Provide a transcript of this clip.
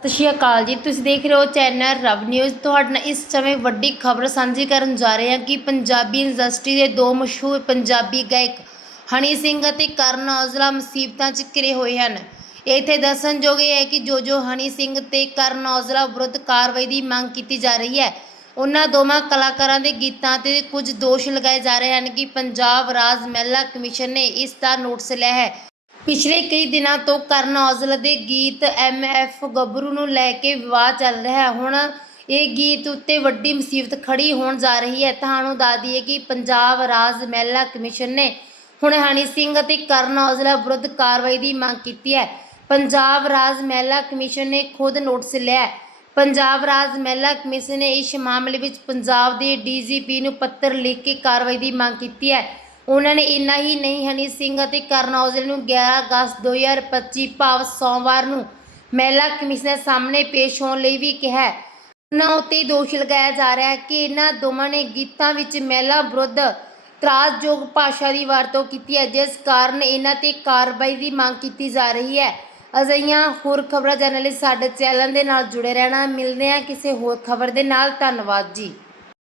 ਸਤਿ ਸ਼੍ਰੀ ਅਕਾਲ ਜੀ। ਤੁਸੀਂ ਦੇਖ ਰਹੇ ਹੋ ਚੈਨਲ ਰਵ ਨਿਊਜ਼। ਤੁਹਾਡੇ ਨਾਲ ਇਸ ਸਮੇਂ ਵੱਡੀ ਖਬਰ ਸਾਂਝੀ ਕਰਨ ਜਾ ਰਹੇ ਹਾਂ ਕਿ ਪੰਜਾਬੀ ਇੰਡਸਟਰੀ ਦੇ ਦੋ ਮਸ਼ਹੂਰ ਪੰਜਾਬੀ ਗਾਇਕ ਹਨੀ ਸਿੰਘ ਅਤੇ ਕਰਨ ਔਜਲਾ ਮੁਸੀਬਤਾਂ 'ਚ ਘਿਰੇ ਹੋਏ ਹਨ। ਇੱਥੇ ਦੱਸਣਯੋਗ ਇਹ ਹੈ ਕਿ ਜੋ ਜੋ ਹਨੀ ਸਿੰਘ ਤੇ ਕਰਨ ਔਜਲਾ ਵਿਰੁੱਧ ਕਾਰਵਾਈ ਦੀ ਮੰਗ ਕੀਤੀ ਜਾ ਰਹੀ ਹੈ, ਉਹਨਾਂ ਦੋਵਾਂ ਕਲਾਕਾਰਾਂ ਦੇ ਗੀਤਾਂ ਤੇ ਕੁਝ ਦੋਸ਼ ਲਗਾਏ ਜਾ ਰਹੇ ਹਨ ਕਿ ਪੰਜਾਬ ਰਾਜ ਮਹਿਲਾ ਕਮਿਸ਼ਨ ਨੇ ਇਸ ਦਾ ਨੋਟਿਸ ਲਿਆ ਹੈ। ਪਿਛਲੇ ਕਈ ਦਿਨਾਂ ਤੋਂ ਕਰਨ ਔਜਲਾ ਦੇ ਗੀਤ ਐਮਐਫ ਗੱਭਰੂ ਨੂੰ ਲੈ ਕੇ ਵਿਵਾਦ ਚੱਲ ਰਿਹਾ ਹੈ। ਹੁਣ ਇਹ ਗੀਤ ਉੱਤੇ ਵੱਡੀ ਮੁਸੀਬਤ ਖੜੀ ਹੋਣ ਜਾ ਰਹੀ ਹੈ। ਤੁਹਾਨੂੰ ਦੱਸ ਦਈਏ ਕਿ ਪੰਜਾਬ ਰਾਜ ਮਹਿਲਾ ਕਮਿਸ਼ਨ ਨੇ ਹੁਣ ਹਨੀ ਸਿੰਘ ਅਤੇ ਕਰਨ ਔਜਲਾ ਵਿਰੁੱਧ ਕਾਰਵਾਈ ਦੀ ਮੰਗ ਕੀਤੀ ਹੈ। ਪੰਜਾਬ ਰਾਜ ਮਹਿਲਾ ਕਮਿਸ਼ਨ ਨੇ ਖੁਦ ਨੋਟਿਸ ਲਿਆ ਪੰਜਾਬ ਰਾਜ ਮਹਿਲਾ ਕਮਿਸ਼ਨ ਨੇ ਇਸ ਮਾਮਲੇ ਵਿੱਚ ਪੰਜਾਬ ਦੇ ਡੀਜੀਪੀ ਨੂੰ ਪੱਤਰ ਲਿਖ ਕੇ ਕਾਰਵਾਈ ਦੀ ਮੰਗ ਕੀਤੀ ਹੈ। ਉਹਨਾਂ ਨੇ ਇੰਨਾ ਹੀ ਨਹੀਂ ਹਨੀ ਸਿੰਘ ਅਤੇ ਕਰਨ ਔਜਲੇ ਨੂੰ 11 ਅਗਸਤ 2025 ਭਾਵ ਸੋਮਵਾਰ ਨੂੰ। ਮਹਿਲਾ ਕਮਿਸ਼ਨਰ ਸਾਹਮਣੇ ਪੇਸ਼ ਹੋਣ ਲਈ ਵੀ ਕਿਹਾ। ਉਹਨਾਂ ਉੱਤੇ ਦੋਸ਼ ਲਗਾਇਆ ਜਾ ਰਿਹਾ ਹੈ ਕਿ ਇਹਨਾਂ ਦੋਵਾਂ ਨੇ ਗੀਤਾਂ ਵਿੱਚ ਮਹਿਲਾ ਵਿਰੁੱਧ ਤਰਾਸਯੋਗ ਭਾਸ਼ਾ ਦੀ ਵਰਤੋਂ ਕੀਤੀ ਹੈ, ਜਿਸ ਕਾਰਨ ਇਹਨਾਂ ਤੇ ਕਾਰਵਾਈ ਦੀ ਮੰਗ ਕੀਤੀ ਜਾ ਰਹੀ ਹੈ। ਅਜਿਹੀਆਂ ਹੋਰ ਖਬਰਾਂ ਜਾਣਨ ਲਈ ਸਾਡੇ ਚੈਨਲ ਦੇ ਨਾਲ ਜੁੜੇ ਰਹਿਣਾ। ਮਿਲਦੇ ਹਾਂ ਕਿਸੇ ਹੋਰ ਖਬਰ ਦੇ ਨਾਲ। ਧੰਨਵਾਦ ਜੀ।